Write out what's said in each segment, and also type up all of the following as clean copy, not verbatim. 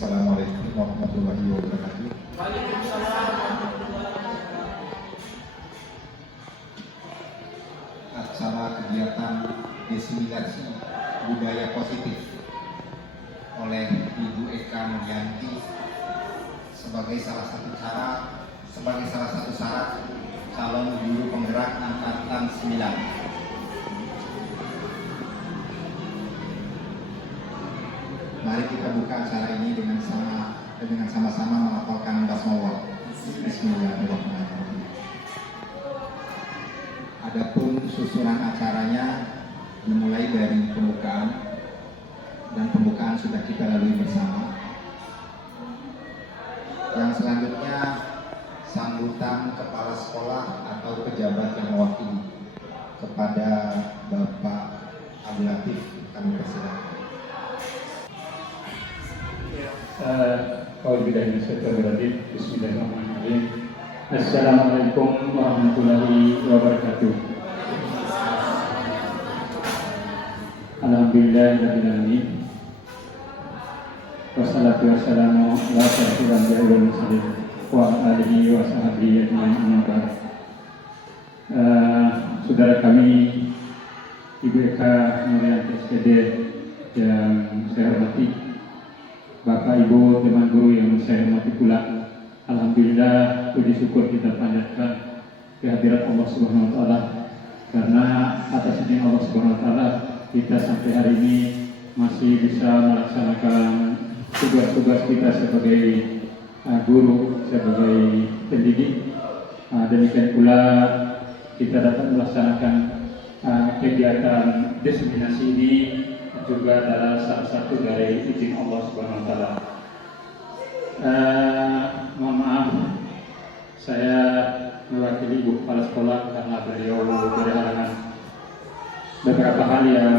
Assalamualaikum warahmatullahi wabarakatuh. Acara kegiatan diseminasi budaya positif oleh Ibu Eka Nuryanti sebagai salah satu syarat calon guru penggerak angkatan 9. Mari kita buka acara ini dengan sama-sama melafalkan basmalah. Bismillahirrahmanirrahim. Adapun susunan acaranya dimulai dari pembukaan, dan pembukaan sudah kita lalui bersama. Yang selanjutnya sambutan kepala sekolah atau pejabat yang mewakili kepada Bapak Abdul Latif, kami persilakan. Bismillahirrahmanirrahim. Assalamualaikum warahmatullahi wabarakatuh. Alhamdulillahirrahmanirrahim. Wassalatu wassalamu ala asyrofil anbiya'i wal mursalin wa alihi wa sahbihi ajma'in, amma ba'd. Saudara kami Ibu Eka Nuryanti SPD yang saya hormati, Bapak Ibu teman guru yang saya hormati pula, alhamdulillah puji syukur kita panjatkan kehadirat Allah Subhanahu wa taala, karena atas izin Allah Subhanahu wa taala kita sampai hari ini masih bisa melaksanakan tugas-tugas kita sebagai guru, sebagai pendidik. Demikian pula kita dapat melaksanakan kegiatan diseminasi ini juga adalah salah satu dari izin Allah Subhanahu wa taala. Mohon maaf, saya mewakili Ibu Kepala Sekolah karena beliau berhalangan. Beberapa hal yang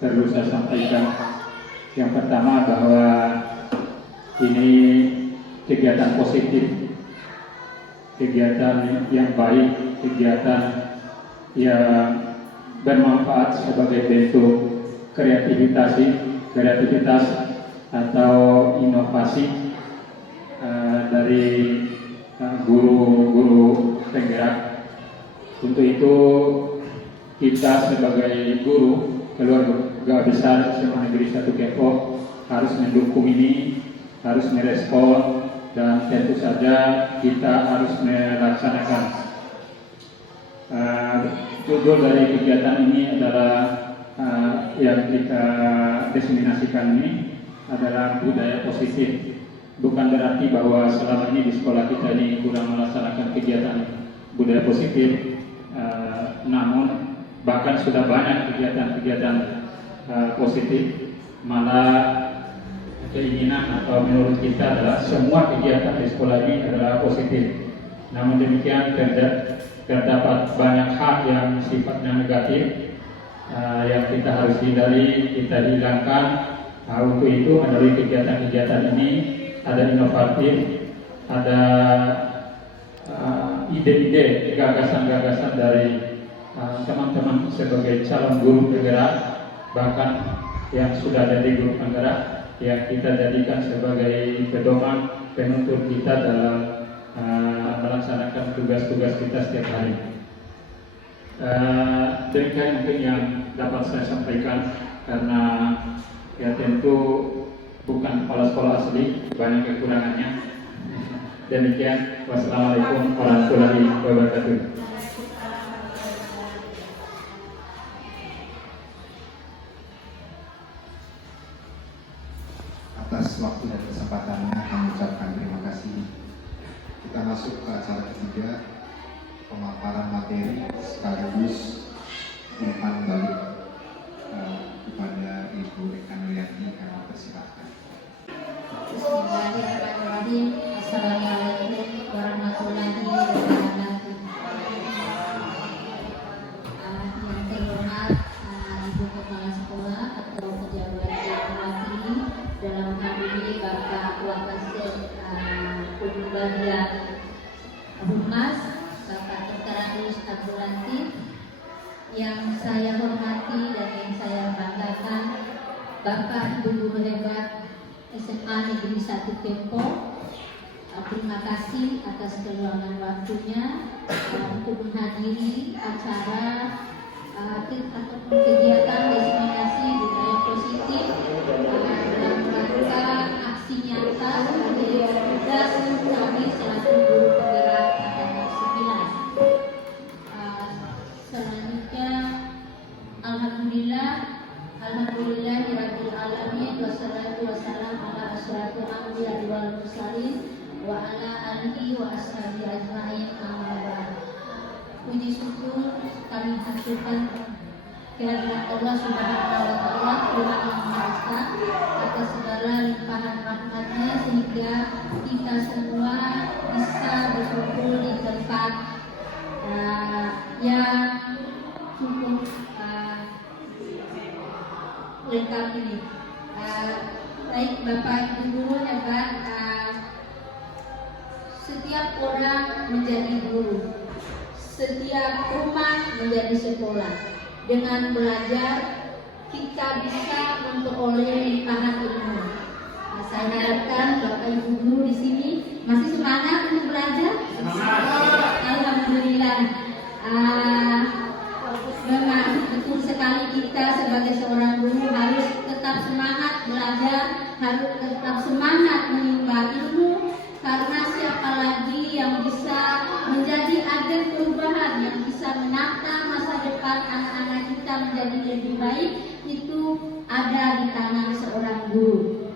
perlu saya sampaikan. Yang pertama, bahwa ini kegiatan positif, kegiatan yang baik, kegiatan yang bermanfaat sebagai bentuk kreativitas atau inovasi dari guru-guru penggerak. Untuk itu kita sebagai guru keluarga besar SMA Negeri 1 Depok harus mendukung ini, harus merespon, dan tentu saja kita harus melaksanakan. Tujuan dari kegiatan ini adalah yang kita diseminasikan ini adalah budaya positif. Bukan berarti bahwa selama ini di sekolah kita ini kurang melaksanakan kegiatan budaya positif, namun bahkan sudah banyak kegiatan-kegiatan positif. Malah keinginan atau menurut kita adalah semua kegiatan di sekolah ini adalah positif. Namun demikian terdapat banyak hal yang sifatnya negatif yang kita harus hindari, kita hilangkan. Untuk itu melalui kegiatan-kegiatan ini ada inovatif, ada ide-ide, gagasan-gagasan dari teman-teman sebagai calon guru penggerak, bahkan yang sudah jadi guru penggerak, yang kita jadikan sebagai pedoman penuntun kita dalam melaksanakan tugas-tugas kita setiap hari. Demikian mungkin yang dapat saya sampaikan, karena ya tentu bukan kepala sekolah asli, banyak kekurangannya. Demikian, wassalamualaikum warahmatullahi wabarakatuh. Atas waktu dan kesempatannya kami ucapkan terima kasih. Kita masuk ke acara ketiga, pemaparan materi sekaligus umpan balik kepada Ibu Eka Nuryanti. Kami persilahkan. Bismillahirrahmanirrahim. Assalamualaikum warahmatullahi wabarakatuh. Yang terhormat Ibu Kepala Sekolah atau pejabat yang mewakili, dalam hal ini Bapak Wakasir Bagian Humas, Bapak Dr. Abdul Latif, yang saya hormati dan yang saya banggakan, Bapak Ibu guru hebat SMA Negeri 1 Kempo. Terima kasih atas keluangan waktunya untuk menghadiri acara ataupun kegiatan diseminasi budaya positif dalam rangka aksi nyata sebagai tugas kami selaku guru penggerak angkatan 9. Selanjutnya, Alhamdulillahirabbil alamin wassalatu wassalamu ala asyrafil anbiya'i wal mursalin wa ala alihi wa ashabi ajma'in amma ba'd. Puji syukur kami haturkan kehadirat Allah Subhanahu wa taala, Tuhan yang Maha Esa, atas segala limpahan rahmat-Nya sehingga kita semua bisa berkumpul di tempat yang cukup lengkap ini. Baik Bapak Ibu guru hebat, setiap orang menjadi guru, setiap rumah menjadi sekolah. Dengan belajar kita bisa memperoleh limpahan ilmu. Saya harapkan Bapak Ibu guru di sini masih semangat untuk belajar. Alhamdulillah. Memang betul sekali kita sebagai seorang guru harus tetap semangat belajar, harus tetap semangat menimba ilmu, karena siapa lagi yang bisa menjadi agen perubahan, yang bisa menata masa depan anak-anak kita menjadi lebih baik, itu ada di tangan seorang guru.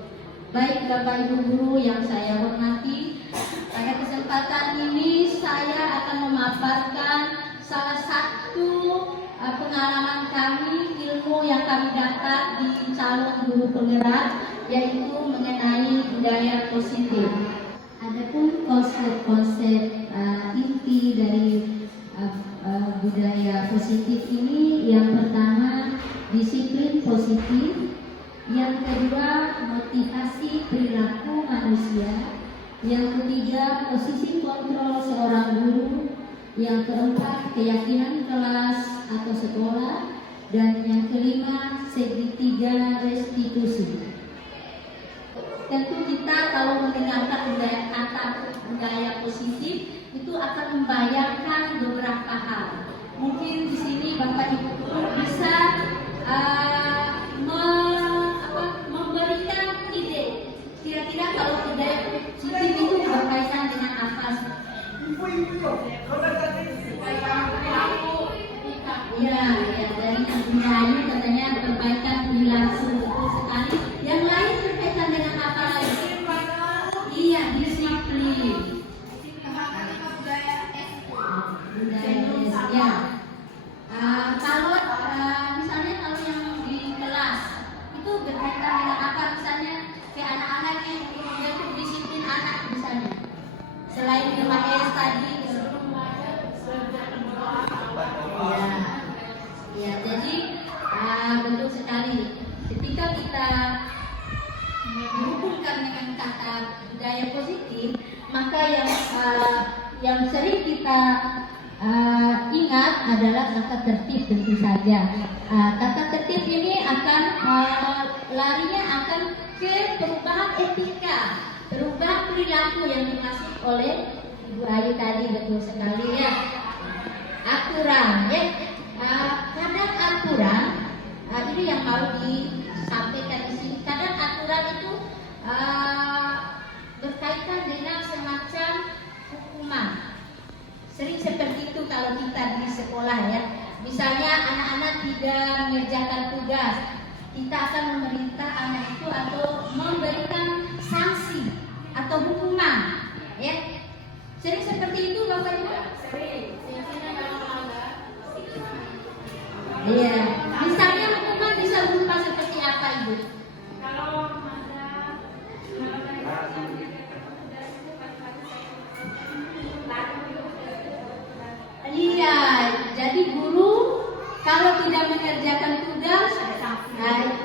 Baik Bapak Ibu guru yang saya hormati, pada kesempatan ini saya akan memaparkan salah satu pengalaman kami, ilmu yang kami dapat di calon guru penggerak, yaitu mengenai budaya positif. Adapun konsep-konsep inti dari budaya positif ini, yang pertama disiplin positif, yang kedua motivasi perilaku manusia, yang ketiga posisi kontrol seorang guru, yang keempat keyakinan kelas atau sekolah, dan yang kelima segitiga restitusi. Tentu kita kalau mendengarkan budaya positif itu akan membayangkan beberapa hal. Mungkin di sini Bapak Ibu guru bisa memberikan ide. Kira-kira kalau budaya positif itu berkaitan dengan apa? Ya, dari budaya katanya perbaikan perilaku, betul sekali. Yang lain berkaitan dengan apa lagi? Iya, disiplin. Budaya ya. Kalau misalnya kalau yang di kelas itu berkaitan dengan apa? Misalnya kayak anak-anak yang mengatur disiplin anak misalnya. Selain 5S tadi, ya, jadi betul sekali. Ketika kita menghubungkan dengan kata budaya positif, maka yang sering kita ingat adalah tata tertib tentu saja. Tata tertib ini akan larinya akan ke perubahan etika, perubahan perilaku yang dimaksud oleh Ibu Ayu tadi, betul sekali ya. Aturan ya. Kadang aturan ini yang mau disampaikan di sini. Kadang aturan itu berkaitan dengan semacam hukuman. Sering seperti itu kalau kita di sekolah ya. Misalnya anak-anak tidak mengerjakan tugas, kita akan memerintah anak itu atau memberikan sanksi atau hukuman. Ya, sering seperti itu Bapak Ibu. Sering. Iya, misalnya hukuman bisa berupa seperti apa Ibu? Kalau iya, jadi guru kalau tidak mengerjakan tugas,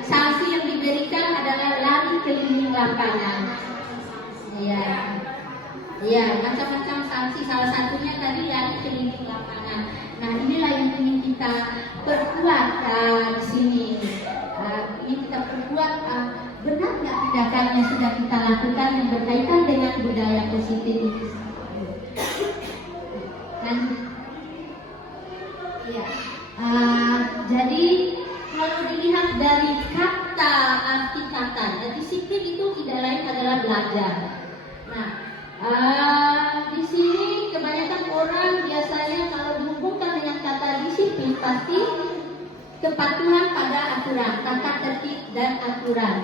sanksi yang diberikan adalah lari keliling lapangan. Iya, iya, macam-macam sanksi. Salah satunya tadi lari keliling lapangan. Nah, inilah yang ingin kita perkuat di sini. Ingin kita perkuat benar nggak tindakan yang sudah kita lakukan yang berkaitan dengan budaya positif itu? Lanjut. Ya. Jadi kalau dilihat dari kata, arti kata, disiplin itu tidak lain adalah belajar. Nah, di sini kebanyakan orang biasanya kalau dihubungkan dengan kata disiplin pasti kepatuhan pada aturan, tata tertib dan aturan.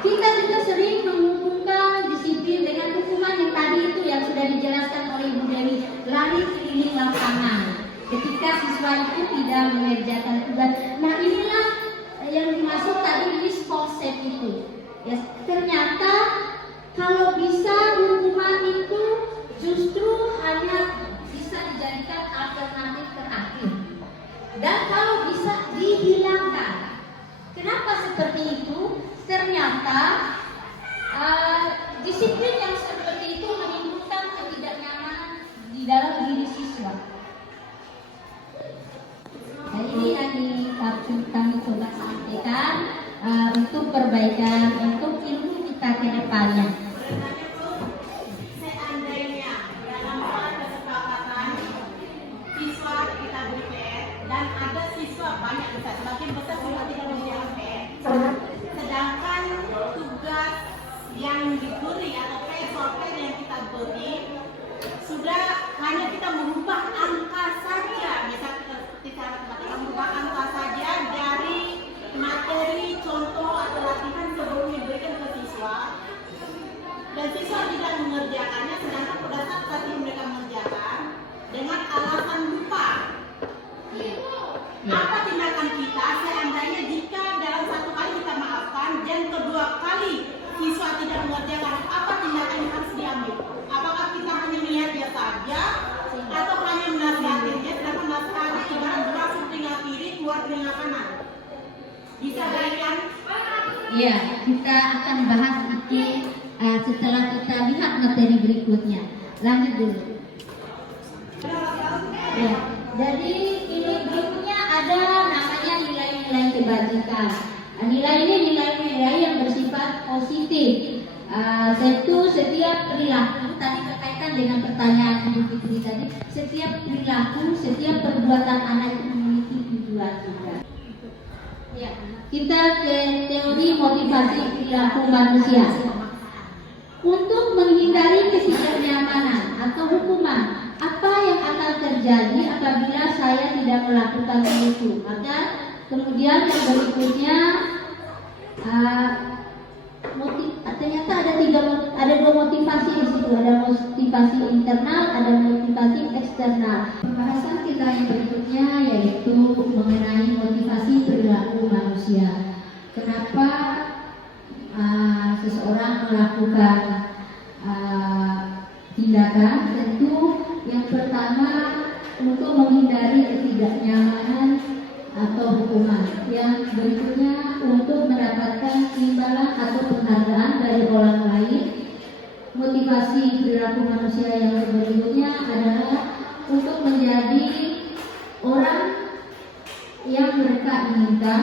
Kita juga sering menghubungkan disiplin dengan hukuman yang tadi itu yang sudah dijelaskan oleh Ibu Dewi, lari keliling lapangan ketika siswa itu tidak mengerjakan tugas. Nah, inilah yang dimaksud tadi konsep itu. Ya, ternyata kalau bisa hukuman itu justru hanya bisa dijadikan alternatif terakhir. Dan kalau bisa dihilangkan. Kenapa seperti itu? Ternyata disiplin yang seperti itu menimbulkan ketidaknyamanan di dalam diri siswa. Nah, ini yang kami coba sampaikan untuk perbaikan untuk ilmu kita ke depannya. Seandainya dalam kesepakatan siswa kita beri PR dan ada siswa banyak besar, semakin besar siswa tidak memberi PR. Sedangkan tugas yang diberi atau PR yang kita beri sudah hanya kita merubah angka saja, misalnya ketika matematika merubah angka saja dari materi contoh atau latihan sebelum diberikan ke siswa, dan siswa tidak mengerjakannya, sedangkan pada saat mereka mengerjakan dengan alasan lupa. Apa tindakan kita seandainya jika dalam satu kali kita maafkan dan kedua kali siswa tidak mengerjakan, apa tindakan yang harus diambil? Apakah kita hanya melihat dia saja atau hanya menasihatinya, sedangkan nasihat ibarat berlangsung telinga kiri keluar telinga kanan? Bisa berikan? Ya, kita akan bahas itu setelah kita lihat materi berikutnya. Lanjut dulu. Ya, jadi ini berikutnya ada namanya nilai-nilai kebajikan. Nilai ini nilai-nilai yang bersifat positif. Tentu setiap perilaku tadi berkaitan dengan pertanyaan Ibu Fitri tadi, setiap perilaku, setiap perbuatan anak itu memiliki tujuan juga. Ya, kita ke teori motivasi perilaku manusia. Untuk menghindari ketidaknyamanan atau hukuman, apa yang akan terjadi apabila saya tidak melakukan itu? Maka kemudian yang berikutnya ternyata ada dua motivasi di situ, ada motivasi internal, ada motivasi eksternal. Pembahasan kita yang berikutnya yaitu mengenai motivasi perilaku manusia. Kenapa seseorang melakukan tindakan? Tentu yang pertama untuk menghindari ketidaknyamanan atau hukuman. Yang berikutnya untuk mendapatkan imbalan atau penghargaan dari orang lain. Motivasi perilaku manusia yang berikutnya adalah untuk menjadi orang yang mereka inginkan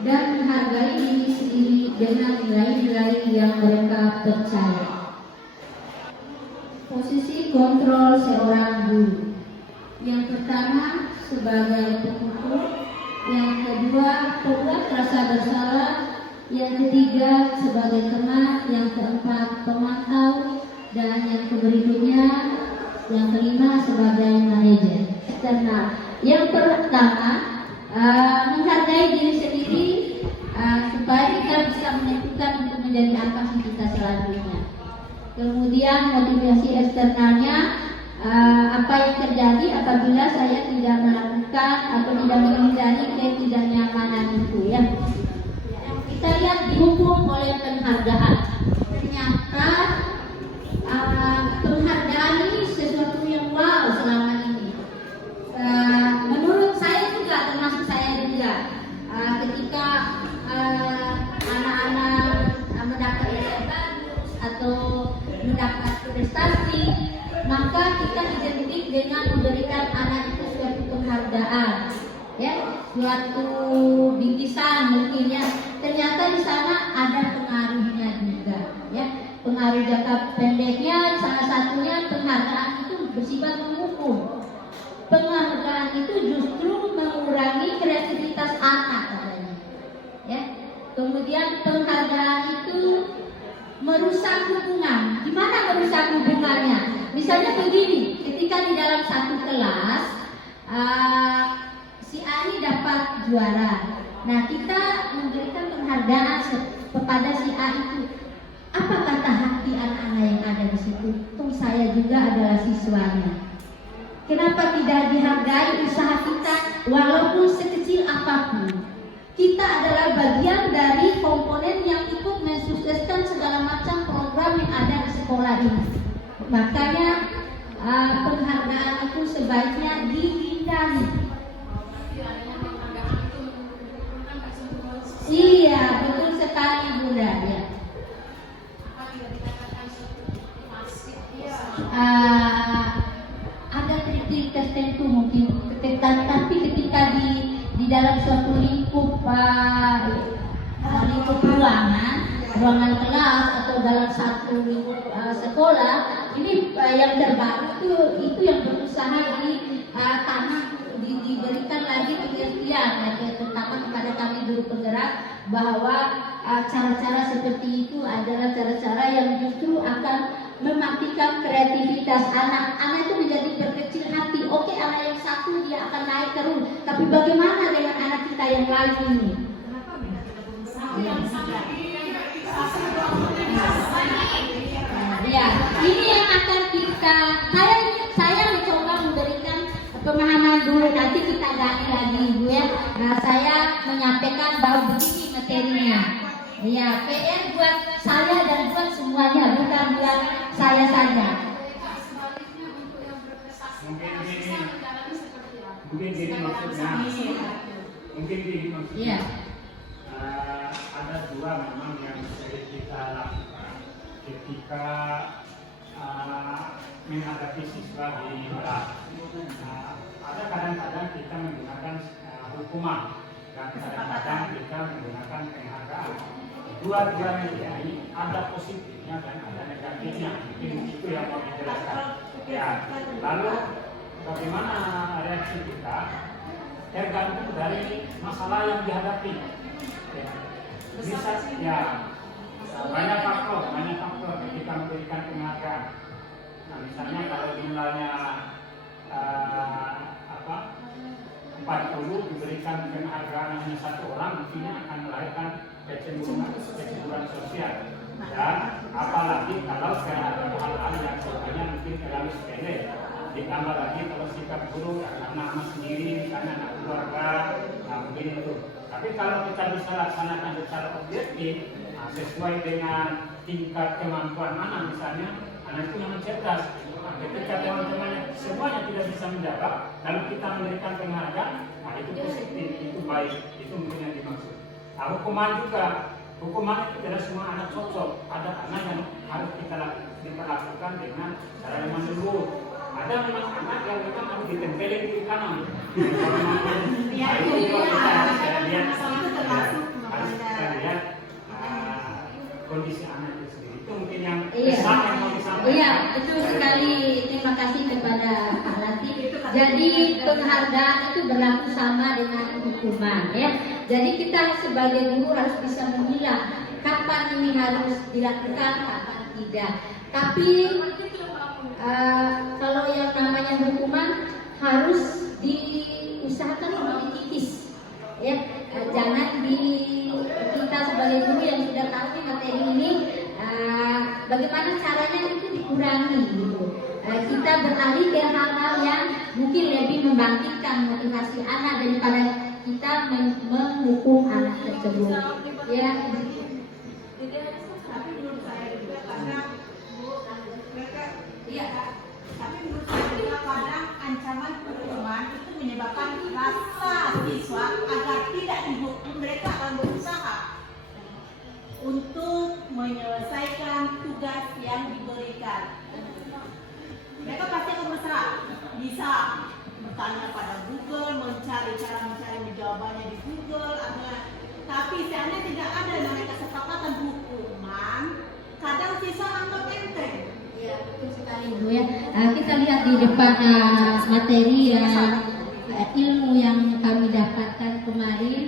dan menghargai diri sendiri dengan nilai-nilai yang mereka percaya. Posisi kontrol seorang guru. Yang pertama sebagai pengukur, yang kedua pembuat rasa bersalah, yang ketiga sebagai teman, yang keempat pemantau, dan yang berikutnya yang kelima sebagai manajer eksternal. Yang pertama menghargai diri sendiri supaya kita bisa menentukan untuk menjadi apa sih kita selanjutnya. Kemudian motivasi eksternalnya, apa yang terjadi apabila saya tidak melakukan atau tidak menghindari ketidaknyamanan itu ya. Kita lihat dihukum oleh penghargaan. Ternyata penghargaan ini sesuatu yang wow selama ini. Menurut saya juga, termasuk saya juga, ketika anak-anak mendapat nilai bagus atau mendapat prestasi, maka kita identik dengan memberikan anak itu suatu penghargaan. ya, suatu bingkisan mungkin ya. Ternyata di sana ada pengaruhnya juga, ya. Pengaruh jangka pendeknya salah satunya penghargaan itu bersifat menghukum. Penghargaan itu justru mengurangi kreativitas anak katanya, ya. Kemudian penghargaan itu merusak hubungan. Gimana merusak hubungannya? Misalnya begini, ketika di dalam satu kelas si A ini dapat juara. Nah, kita memberikan penghargaan kepada si A itu. Apa kata hati anak-anak yang ada di situ? Toh saya juga adalah siswanya. Kenapa tidak dihargai usaha kita walaupun sekecil apapun? Kita adalah bagian dari komponen yang ikut mensukseskan segala macam program yang ada di sekolah ini. Makanya penghargaan itu sebaiknya dihindari. Iya, betul sekali Bunda. Ya. Ada trik-trik tertentu mungkin, tapi ketika di dalam suatu lingkup ruangan kelas atau dalam satu lingkup sekolah, ini yang terbaru itu yang berusaha diberikan lagi pengertian, terutama kepada kami guru penggerak, bahwa cara-cara seperti itu adalah cara-cara yang justru akan mematikan kreativitas anak. Anak itu menjadi berkecil hati. Oke, anak yang satu dia akan naik terus, tapi bagaimana dengan anak kita yang lain ini? Ya, ini yang akan saya mencoba memberikan pemahaman dulu, nanti kita gali lagi Ibu ya. Nah, saya menyampaikan bahwa begini materinya. Ya, PR buat saya dan buat semuanya, bukan buat saya saja. Mungkin gini maksudnya. Iya. Ada dua memang yang sering kita lakukan ketika menghadapi siswa di kelas. Ada kadang-kadang kita menggunakan hukuman dan kadang-kadang kita menggunakan penghargaan. Dua-duanya ini ada positifnya dan ada negatifnya. Mungkin itu yang mau dijelaskan. Ya, lalu bagaimana reaksi kita tergantung dari masalah yang dihadapi. Ya. Bisa ya banyak faktor ketika memberikan penghargaan. Nah, misalnya kalau jumlahnya 40 diberikan penghargaan hanya satu orang, mungkin akan melahirkan kecemburuan sosial. Dan apalagi kalau ada hal-hal yang sebenarnya mungkin terlalu sepele. Ditambah lagi kalau sikap guru anak-anak sendiri, misalnya anak keluarga, mungkin itu. Tapi kalau kita bisa laksanakan secara objektif, sesuai dengan tingkat kemampuan anak, misalnya anak itu memang cerdas. Ketika teman-temannya semuanya tidak bisa menjawab, lalu kita memberikan penghargaan, itu positif, itu baik, itu mungkin yang dimaksud. Hukuman juga, hukuman itu tidak semua anak cocok. Ada anak yang harus kita lakukan dengan cara yang menurut. Ada memang anak yang memang harus ditempelin di kanan. Itu kita lihat kondisi anak itu sendiri. Itu mungkin yang pesan yang mau disampaikan. Iya, betul sekali. Terima kasih kepada Pak Latif. Jadi penghargaan itu berlaku sama dengan hukuman, ya. Jadi kita sebagai guru harus bisa memilah kapan ini harus dilakukan, kapan tidak. Tapi kalau yang namanya hukuman harus diusahakan untuk dikikis, ya. Jangan kita sebagai guru yang sudah tahu nih materi ini, bagaimana caranya itu dikurangi gitu. Kita beralih ke hal-hal yang mungkin lebih membangkitkan motivasi anak daripada kita menghukum anak tersebut. Ya. Tapi menurut saya juga kadang tapi menurut saya juga kadang ancaman hukuman itu menyebabkan rasa siswa agar tidak dihukum, mereka akan berusaha untuk menyelesaikan tugas yang diberikan. Mereka pasti akan berusaha, bisa bertanya pada Google, Google, mencari jawabannya di Google, tapi seandainya tidak ada namanya kesepakatan hukuman, kadang siswa anggap enteng. Ya, betul sekali Bu ya. Kita lihat di depan materi ilmu yang kami dapatkan kemarin.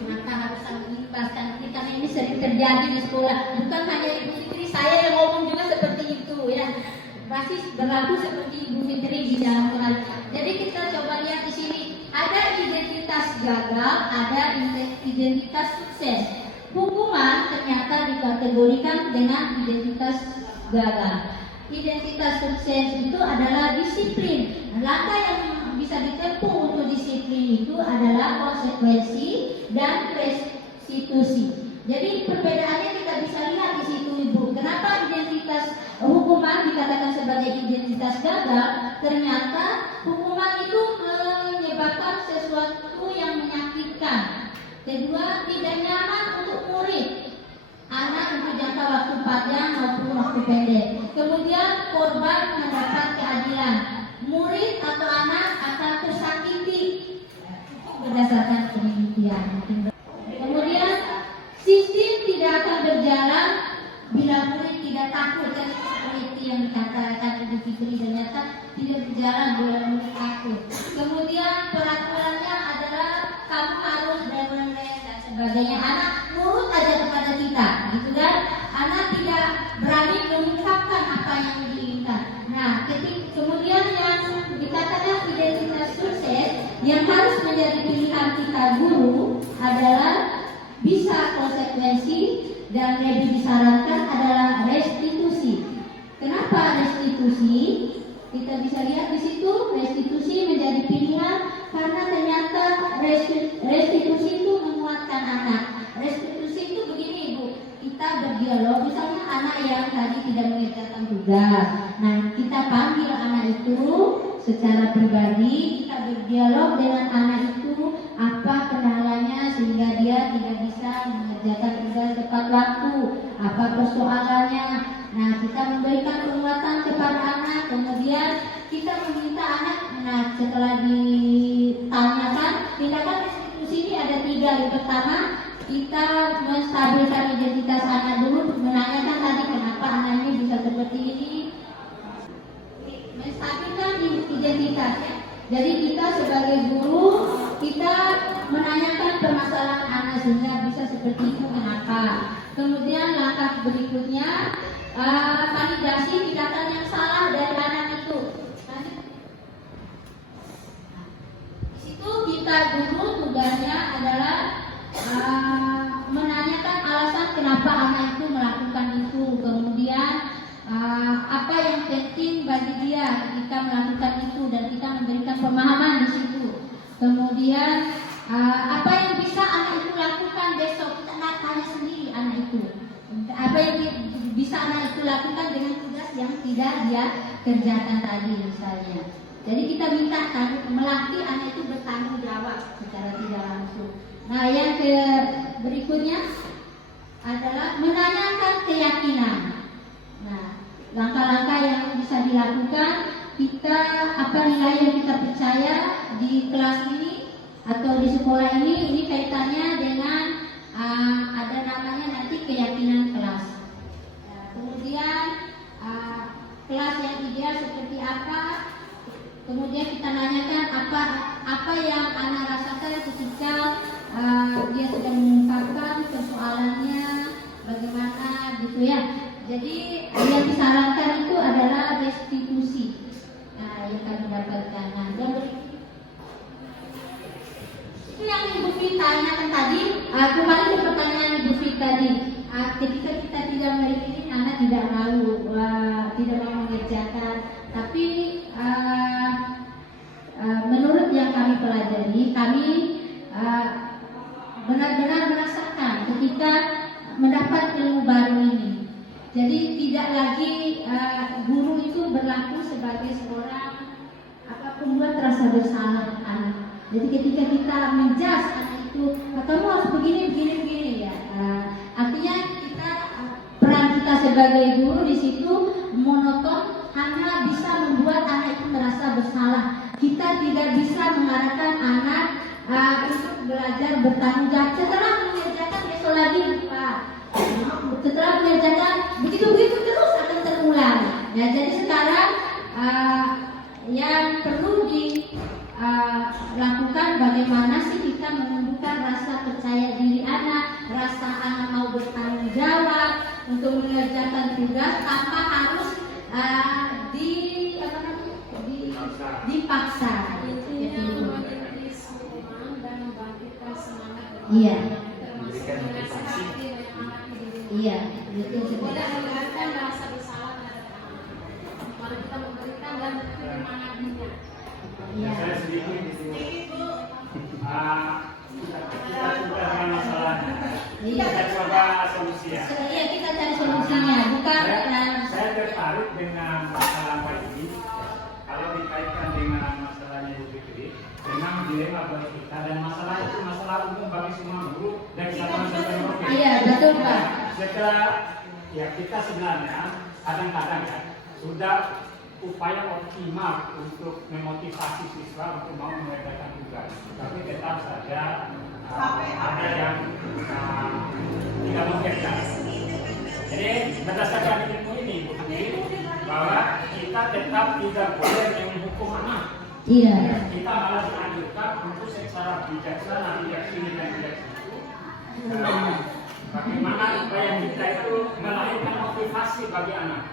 Kenapa harus mengimbaskan ini? Karena ini sering terjadi di sekolah. Bukan hanya Ibu Fitri, saya yang ngomong juga seperti itu ya. Masih berlaku seperti Ibu Fitri di dalam Quran. Jadi kita coba lihat di sini. Ada identitas gagal, ada identitas sukses. Hukuman ternyata dikategorikan dengan identitas gagal. Identitas sukses itu adalah disiplin. Langkah yang bisa ditempuh untuk disiplin itu adalah konsekuensi dan restitusi. Jadi perbedaannya kita bisa lihat di situ Ibu. Kenapa identitas hukuman dikatakan sebagai identitas gagal? Ternyata hukuman itu menyebabkan sesuatu yang menyakitkan. Kedua, tidak nyaman untuk murid. Anak untuk jangka waktu panjang maupun waktu pendek. Kemudian korban mendapat keadilan. Murid atau anak akan tersakiti. Berdasarkan penelitian. Kemudian sistem tidak akan berjalan bila murid tidak takut. Dan seperti yang dikatakan Ibu Fitri, ternyata tidak berjalan bila murid takut. Kemudian peraturannya adalah kamu harus dan sebagainya. Anak nurut aja kepada kita, gitu kan? Anak tidak berani mengungkapkan apa yang diinginkan. Nah, kemudian yang dikatakan identitas sukses yang harus menjadi pilihan kita guru adalah bisa konsekuensi dan lebih disarankan adalah restitusi. Kenapa restitusi? Kita bisa lihat di situ restitusi menjadi pilihan karena ternyata restitusi itu menguatkan anak. Restitusi itu begini Ibu, kita berdialog, misalnya anak yang tadi tidak mengerjakan tugas. Nah, kita panggil anak itu secara pribadi, kita berdialog dengan anak itu apa kendalanya sehingga dia tidak bisa mengerjakan tugas tepat waktu, apa persoalannya. Nah, kita memberikan penguatan kepada anak, kemudian kita meminta anak, nah setelah ditanyakan, tindakan restitusi ini ada 3. Yang pertama, kita menstabilkan identitas anak dulu, menanyakan tadi kenapa anaknya bisa seperti ini, menstabilkan identitasnya. Jadi kita sebagai guru, kita menanyakan permasalahan anak sehingga bisa seperti itu kenapa. Kemudian langkah berikutnya, validasi tindakan yang salah dari anak itu. Di situ kita guru tugasnya adalah menanyakan alasan kenapa anak itu melakukan itu. Kemudian apa yang penting bagi dia ketika melakukan itu dan kita memberikan pemahaman di situ. Kemudian apa yang bisa anak itu lakukan besok, kita nak tanya sendiri anak itu. Apa yang bisa anak itu lakukan dengan tugas yang tidak dia kerjakan tadi misalnya. Jadi kita minta melatih anak itu bertanggung jawab secara tidak langsung. Nah, yang berikutnya adalah menanyakan keyakinan. Nah, langkah-langkah yang bisa dilakukan, kita apa nilai yang kita percaya di kelas ini atau di sekolah ini kaitannya dengan ada namanya nanti keyakinan kelas. Kemudian kelas yang ideal seperti apa? Kemudian kita nanyakan apa yang anak rasakan ketika dia sudah mengungkapkan persoalannya, bagaimana gitu ya. Jadi yang disarankan itu adalah restitusi yang kami dapatkan. Nah, yang berikutnya itu yang Ibu Fitri tanyakan tadi. Kembali ke pertanyaan Ibu Fitri tadi. Ketika kita tidak memiliki anak tidak mau mengerjakan, tapi menurut yang kami pelajari, kami benar-benar merasakan ketika mendapat ilmu baru ini. Jadi tidak lagi guru itu berlaku sebagai seorang pembuat rasa bersalah anak. Jadi ketika kita menjas anak itu, kamu harus begini ya. Artinya peran kita sebagai sebagai guru di situ monoton hanya bisa membuat anak itu merasa bersalah. Kita tidak bisa mengarahkan anak untuk belajar bertanggung jawab. Setelah mengerjakan besok lagi lupa. Setelah mengerjakan begitu terus akan terulang. Ya, jadi sekarang yang perlu dilakukan bagaimana sih kita menumbuhkan rasa percaya diri anak, rasa anak mau bertanggung jawab untuk mengerjakan tugas tanpa harus dipaksa. Iya. Iya, betul sekali. Mengeluarkan rasa bersalah terhadap kita memberikan dan menyemangatinya. Iya. Saya sedikit di sini. Kita sudah ada masalahnya. Iya. Kita coba solusi ya. Iya, kita cari solusinya, bukan Saya tertarik dengan masalah ini. Kalau dikaitkan dengan masalahnya itu memang dilema bagi kita dan masalah itu masalah umum bagi semua guru dari Sabang sampai Merauke. Iya, betul Pak. Setelah ya kita sebenarnya kadang-kadang ya sudah upaya optimal untuk memotivasi siswa untuk mau mengerjakan tugas, tapi tetap saja ada yang tidak mengerjakan. Jadi berdasarkan ilmu ini bahwa kita tetap tidak boleh menghukum anak. Iya. Kita malah dianjurkan untuk secara bijaksana, tidak sini dan tidak situ. Bagaimana upaya kita itu melahirkan motivasi bagi anak,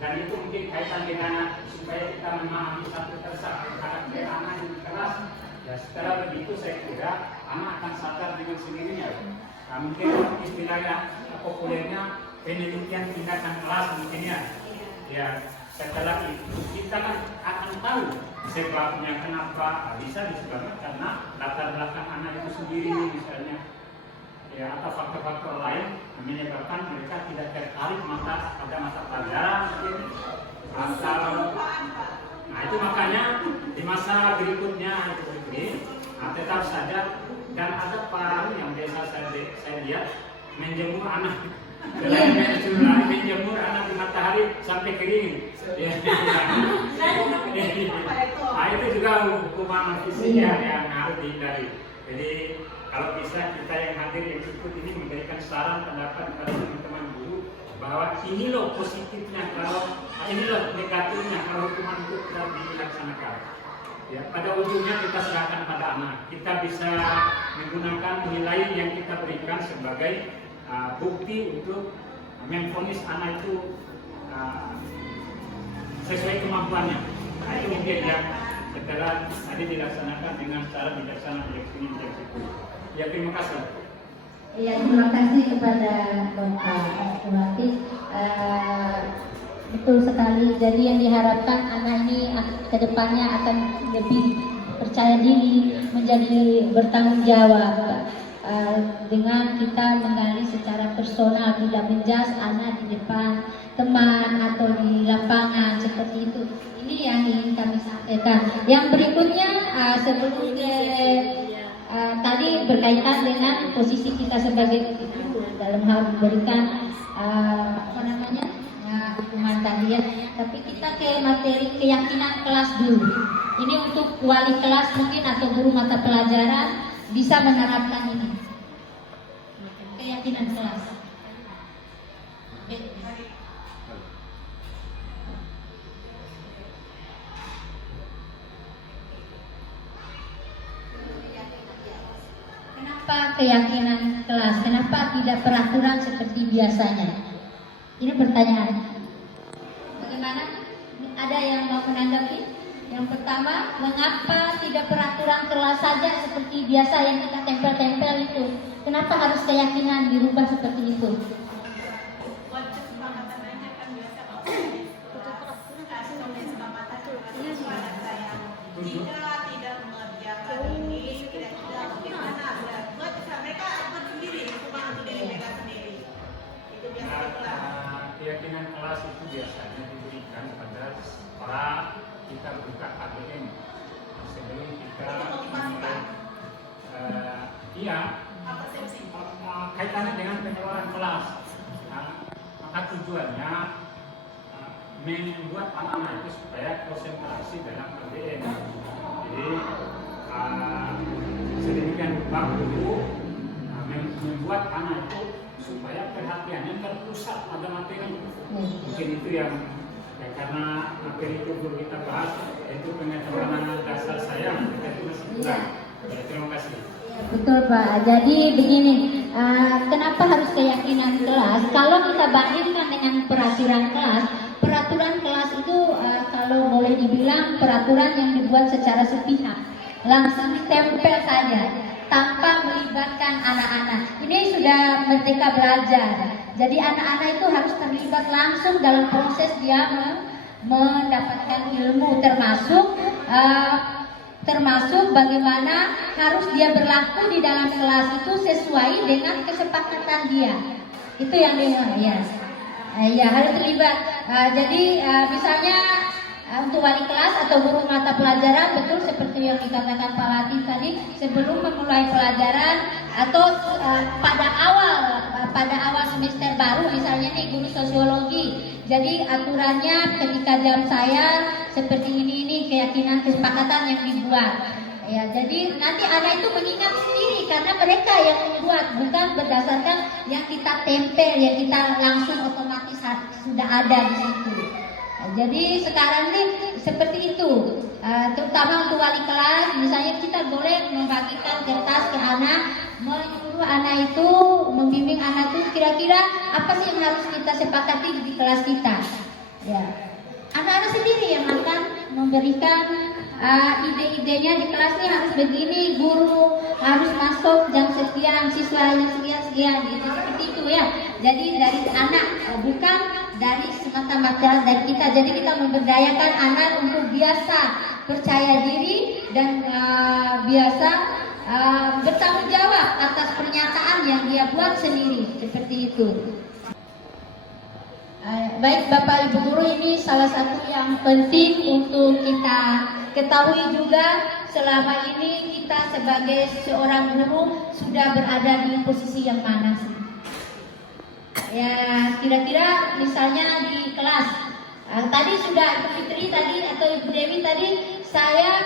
dan itu mungkin kaitan dengan supaya kita memahami satu persatu karakter anak di kelas. Ya setelah begitu saya kira anak akan sadar dengan sendirinya. Nah, mungkin istilahnya populernya penelitian tindakan kelas mungkin ya. Ya setelah itu kita akan tahu sebabnya kenapa bisa disebabkan karena latar belakang anak itu sendiri misalnya, ya atau faktor-faktor lain menyebabkan mereka tidak tertarik pada mata pelajaran mungkin atau nah itu makanya di masa berikutnya itu tetap saja dan ada Pak yang biasa saya lihat menjemur anak. Menjemur anak di matahari sampai kering. Nah, itu juga hukuman fisiknya yang harus dihindari. Jadi kalau bisa kita yang hadir yang ikut ini memberikan saran pendapat kepada teman-teman guru bahwa ini loh positifnya kalau ini loh negatifnya kalau hukuman itu tidak dilaksanakan. Ya, pada ujungnya kita serahkan pada anak. Kita bisa menggunakan nilai yang kita berikan sebagai bukti untuk memvonis anak itu sesuai kemampuannya. Nah, itu mungkin yang setelah tadi dilaksanakan dengan cara bijaksana bijak sini bijak situ. Ya terima kasih. Ya terima kasih kepada Bapak Bupati. Betul sekali. Jadi yang diharapkan anak ini kedepannya akan lebih percaya diri, menjadi bertanggung jawab. Dengan kita menggali secara personal, tidak menjas anak di depan teman atau di lapangan seperti itu. Ini yang ingin kami sampaikan. Yang berikutnya sebelum tadi berkaitan dengan posisi kita sebagai guru dalam hal memberikan hukuman tadi ya. Tapi kita ke materi keyakinan kelas dulu. Ini untuk wali kelas mungkin atau guru mata pelajaran bisa menerapkan ini. Keyakinan kelas. Kenapa keyakinan kelas? Kenapa tidak peraturan seperti biasanya? Ini pertanyaan. Bagaimana? Ada yang mau menanggapi? Yang pertama, mengapa tidak peraturan kelas saja seperti biasa yang kita tempel-tempel itu? Kenapa harus keyakinan dirubah seperti itu? Jika tidak mengerjakan ini, kira-kira bagaimana? Mereka buat sendiri, hukuman untuk diri mereka sendiri. Itu biasa Keyakinan kelas itu biasanya diberikan pada para kita buka ATM sebelum kita memulai kaitannya dengan pengelolaan kelas. Nah, tujuannya membuat anak-anak itu supaya konsentrasi dalam LDM. Jadi sedemikian rupa guru membuat anak itu supaya perhatiannya terpusat pada materi. Mungkin itu yang karena materi itu guru kita bahas, yaitu pengetahuan dasar saya kita itu masih kurang. Terima kasih. Betul Pak. Jadi begini, kenapa harus keyakinan kelas? Kalau kita bandingkan dengan peraturan kelas itu kalau boleh dibilang peraturan yang dibuat secara sepihak, langsung ditempel saja tanpa melibatkan anak-anak. Ini sudah merdeka belajar. Jadi anak-anak itu harus terlibat langsung dalam proses dia mendapatkan ilmu, termasuk bagaimana harus dia berlaku di dalam kelas itu sesuai dengan kesepakatan dia. Itu yang dia ya harus terlibat. Jadi misalnya untuk wali kelas atau guru mata pelajaran, betul seperti yang dikatakan Pak Latif tadi, sebelum memulai pelajaran atau pada awal semester baru, misalnya nih guru sosiologi. Jadi aturannya ketika jam saya seperti ini keyakinan kesepakatan yang dibuat. Ya, jadi nanti anak itu mengingat sendiri karena mereka yang membuat, bukan berdasarkan yang kita tempel, yang kita langsung otomatis sudah ada di situ. Jadi sekarang nih seperti itu, terutama untuk wali kelas, misalnya kita boleh membagikan kertas ke anak, menyuruh anak itu, membimbing anak itu kira-kira apa sih yang harus kita sepakati di kelas kita. Ya, anak-anak sendiri yang akan memberikan ide-idenya di kelas ini harus begini, guru harus masuk jam sekian, siswa yang sekian, gitu seperti itu ya. Jadi dari anak, bukan dari semata-mata dari kita. Jadi kita memberdayakan anak untuk biasa percaya diri dan biasa bertanggung jawab atas pernyataan yang dia buat sendiri, seperti itu. Baik Bapak Ibu Guru, ini salah satu yang penting untuk kita ketahui juga. Selama ini kita sebagai seorang guru sudah berada di posisi yang mana sih? Ya, kira-kira misalnya di kelas tadi sudah Ibu Fitri tadi atau Ibu Dewi tadi, saya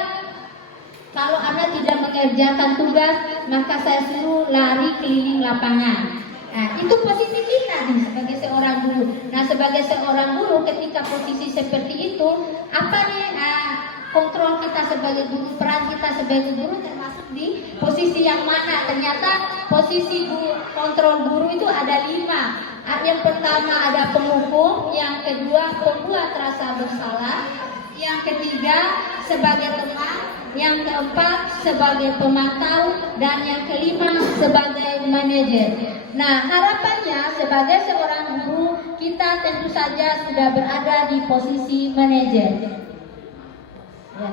kalau anak tidak mengerjakan tugas maka saya suruh lari keliling lapangan. Nah, itu posisi kita nih sebagai seorang guru. Nah, sebagai seorang guru ketika posisi seperti itu, apa nih kontrol kita sebagai guru, peran kita sebagai guru termasuk di posisi yang mana? Ternyata posisi kontrol guru itu ada 5. Yang pertama ada penghukum, yang kedua pembuat rasa bersalah, yang ketiga sebagai teman, yang keempat sebagai pemantau, dan yang kelima sebagai manajer. Nah, harapannya sebagai seorang guru kita tentu saja sudah berada di posisi manajer. Ya.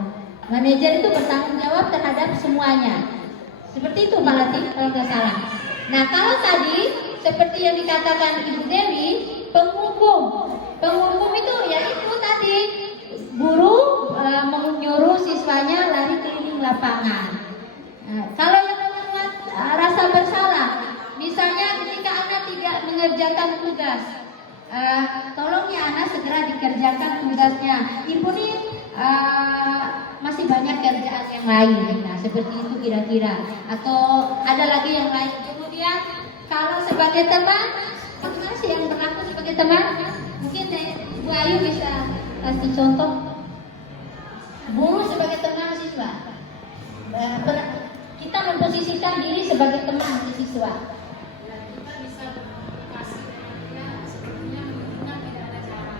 Manajer itu bertanggung jawab terhadap semuanya. Seperti itu Pak Latif kalau nggak salah. Nah, kalau tadi seperti yang dikatakan Ibu Dewi, penghukum itu ya itu tadi guru menyuruh siswanya lari keliling lapangan. Kalau yang membuat rasa bersalah, misalnya ketika anak tidak mengerjakan tugas, tolong ya anak segera dikerjakan tugasnya. Ibu nih masih banyak kerjaan yang lain. Nah, seperti itu kira-kira. Atau ada lagi yang lain. Kemudian kalau sebagai teman, bagaimana sih yang berlaku sebagai teman? Mungkin Bu Ayu bisa kasih contoh. Guru sebagai teman siswa. Kita memposisikan diri sebagai teman untuk siswa. Kita bisa berkomunikasi dengan dia sebetulnya menggunakan tidak ada cara.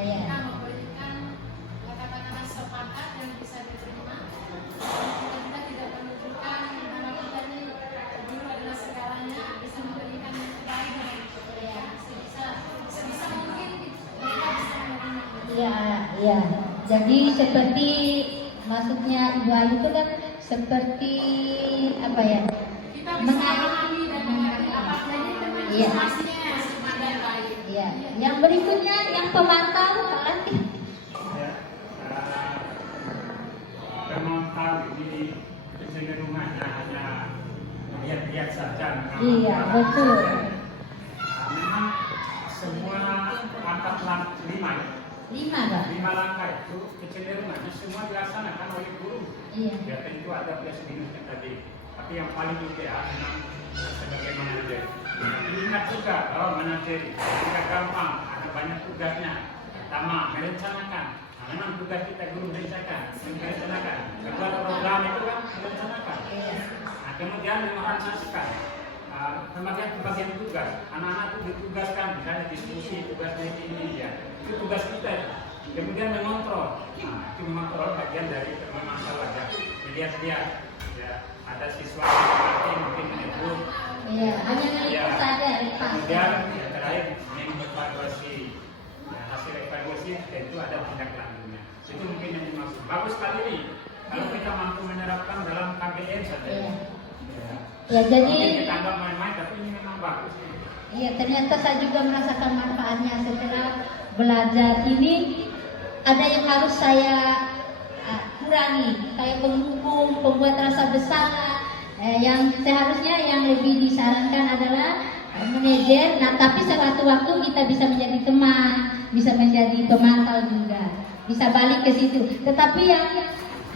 Kita memberikan kata-kata sepakat yang bisa diterima. Kita tidak menunjukkan bahwa kita ini guru adalah segalanya, bisa memberikan yang terbaik sebisa mungkin kita bisa menerima. Iya. Jadi seperti maksudnya Ibu Ayu itu kan seperti apa ya? Kita bisa memahami dan mengerti apa jadi Iya. dengan baik. Iya. Yang berikutnya yang pemantau nanti. Pemantau di kecenderungannya hanya lihat-lihat saja. Iya, betul. Memang semua 5 ya. 5 Pak. 5 langkah itu kecenderungannya semua dilaksanakan oleh guru. Iya. Ya tentu ada plus minusnya tadi. Tapi yang paling ideal memang sebagai manajer. Ingat juga bahwa manajer tidak gampang, ada banyak tugasnya. Pertama, merencanakan. Nah, memang tugas kita guru merencanakan. Kedua, program itu kan merencanakan. Nah, kemudian mengorganisasikan. Pembagian tugas. Anak-anak itu ditugaskan, misalnya diskusi, tugasnya ini ya. Itu tugas kita. Kemudian mengontrol. Nah, itu mengontrol bagian dari masalah ya. Lihat-lihat. Ya, ada siswa yang mungkin menyebut. Iya, hanya ngeliput saja. Kemudian yang terakhir mengevaluasi. Nah, hasil evaluasi itu ada tindak lanjutnya. Itu mungkin yang dimaksud. Bagus sekali nih. Kalau kita mampu menerapkan dalam KBM saja. Iya. Ya, jadi kita anggap main-main, tapi ini memang bagus. iya, ternyata saya juga merasakan manfaatnya setelah belajar ini. Ada yang harus saya kurangi, kayak penghukum, pembuat rasa bersalah. Yang seharusnya yang lebih disarankan adalah manajer. Nah, tapi sewaktu-waktu kita bisa menjadi teman, bisa menjadi pemantau juga, bisa balik ke situ. Tetapi yang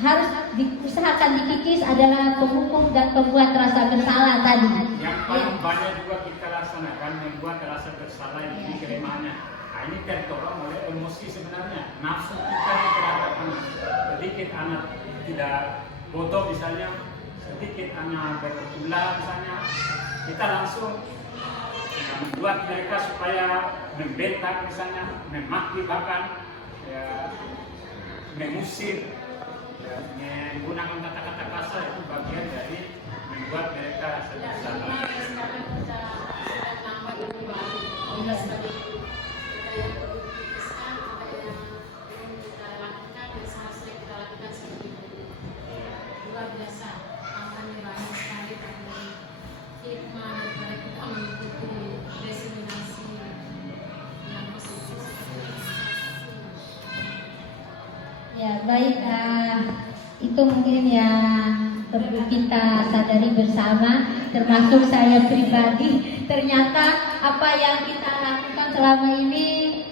harus diusahakan dikikis adalah penghukum dan pembuat rasa bersalah tadi. Yang paling banyak juga kita laksanakan membuat rasa bersalah ini kelemahannya. Nah, ini tertolong oleh emosi sebenarnya, nafsu kita terhadap anak. Sedikit anak tidak bodoh misalnya, sedikit anak berulah misalnya, kita langsung membuat mereka supaya membentak misalnya, memaki bahkan, ya, mengusir. Menggunakan kata-kata kasar itu bagian dari membuat mereka bersalah. Luar biasa, angkanya banyak sekali karena hikmah daripada kita mengikuti diseminasi yang positif. Ya, baik. Itu mungkin yang perlu kita sadari bersama, termasuk saya pribadi. Ternyata apa yang kita lakukan selama ini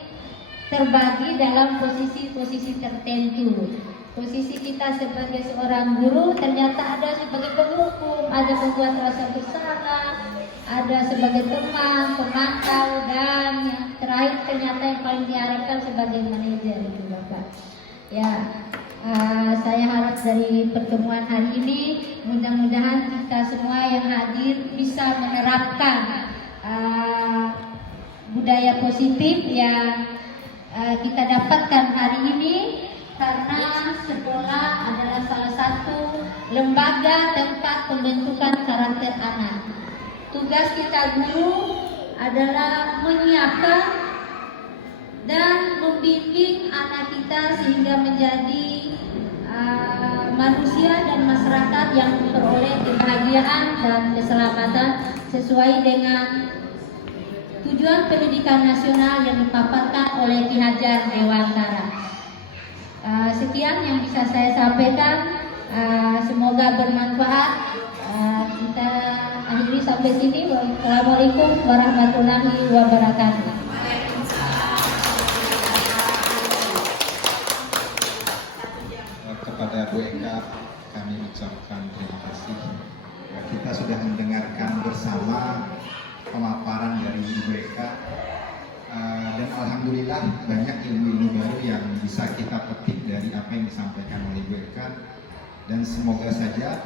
terbagi dalam posisi-posisi tertentu. Posisi kita sebagai seorang guru ternyata ada sebagai penghukum, ada pembuat rasa bersalah, ada sebagai teman, pemantau, dan yang terakhir ternyata yang paling diharapkan sebagai manajer itu Bapak. Ya, saya harap dari pertemuan hari ini mudah-mudahan kita semua yang hadir bisa menerapkan budaya positif yang kita dapatkan hari ini, karena sekolah adalah salah satu lembaga tempat pembentukan karakter anak. Tugas kita guru adalah menyiapkan dan membimbing anak kita sehingga menjadi manusia dan masyarakat yang memperoleh kebahagiaan dan keselamatan sesuai dengan tujuan pendidikan nasional yang dipaparkan oleh Ki Hajar Dewantara. Sekian yang bisa saya sampaikan. Semoga bermanfaat. Kita akhiri sampai sini. Wassalamualaikum warahmatullahi wabarakatuh. Kepada Bu Eka kami ucapkan terima kasih. Kita sudah mendengarkan bersama pemaparan dari Bu Eka, dan alhamdulillah banyak ilmu-ilmu baru yang bisa kita petik dari apa yang disampaikan oleh Bu Eka, dan semoga saja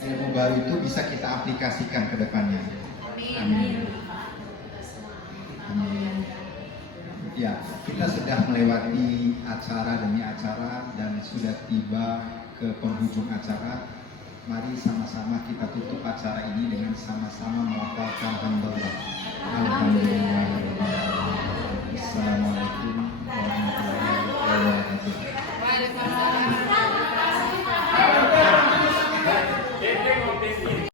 ilmu baru itu bisa kita aplikasikan ke depannya. Amin. Amin. Ya, kita sudah melewati acara demi acara dan sudah tiba ke penghujung acara. Mari sama-sama kita tutup acara ini dengan sama-sama melafalkan hamdalah.